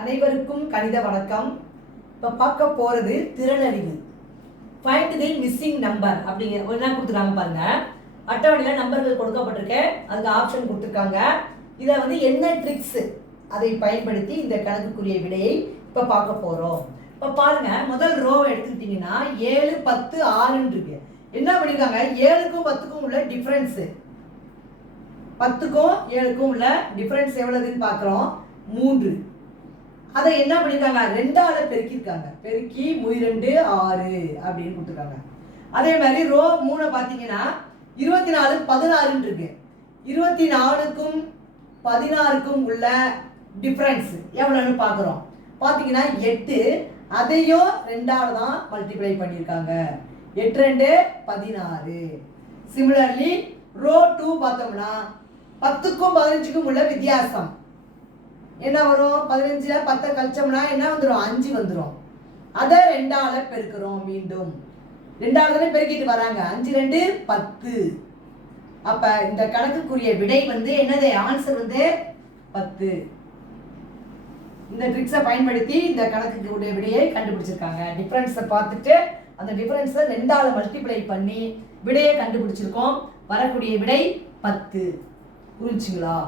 அனைவருக்கும் கணித வணக்கம். இப்போ பார்க்க போகிறது திறனறிவு. ஃபைண்ட் தி மிஸ்ஸிங் நம்பர் அப்படிங்கிற என்ன கொடுத்துருக்காங்க பாருங்க. அட்டவணையில் நம்பர்கள் கொடுக்கப்பட்டிருக்கு, அதுக்கு ஆப்ஷன் கொடுத்துருக்காங்க. இதை வந்து என்ன ட்ரிக்ஸ் அதை பயன்படுத்தி இந்த கணக்குக்குரிய விடையை இப்போ பார்க்க போகிறோம். இப்போ பாருங்க, முதல் ரோவை எடுத்துக்கிட்டிங்கன்னா 7, 10, 6 இருக்கு. என்ன பண்ணியிருக்காங்க, 7க்கும் 10க்கும் உள்ள டிஃப்ரென்ஸு, 10க்கும் 7க்கும் உள்ள டிஃப்ரென்ஸ் எவ்வளவுன்னு பார்க்குறோம், 3. அதை என்ன பண்ணியிருக்காங்க, 2ஆல பெருக்கியிருக்காங்க. பெருக்கி 2 6 அப்படின்னு கொடுத்துருக்காங்க. அதே மாதிரி ரோ 3 பார்த்தீங்கன்னா 24 16 இருக்கு. 24க்கும் 16க்கும் உள்ள டிஃப்ரென்ஸ் எவ்வளோன்னு பார்க்குறோம். பார்த்தீங்கன்னா 8, அதையும் 2ஆல தான் மல்டிப்ளை பண்ணியிருக்காங்க. 8 2 16. சிமிலர்லி ரோ 2 பார்த்தோம்னா 10க்கும் 15க்கும் உள்ள வித்தியாசம் என்ன வரும், 15ல் 10 கழிச்சோம்னா என்ன வந்துடும், 5 வந்துடும். அதை 2ஆல பெருக்கிறோம். மீண்டும் 2ஆல தானே பெருக்கிட்டு வராங்க. 5 2 10. அப்ப இந்த கணக்குக்குரிய விடை வந்து என்னது, ஆன்சர் வந்து 10. இந்த ட்ரிக்ஸை பயன்படுத்தி இந்த கணக்குக்குரிய விடையை கண்டுபிடிச்சிருக்காங்க. டிஃபரன்ஸை பார்த்துட்டு அந்த டிஃபரன்ஸை 2ஆல மல்டிப்ளை பண்ணி விடையை கண்டுபிடிச்சிருக்கோம். வரக்கூடிய விடை 10. புரிஞ்சுங்களா?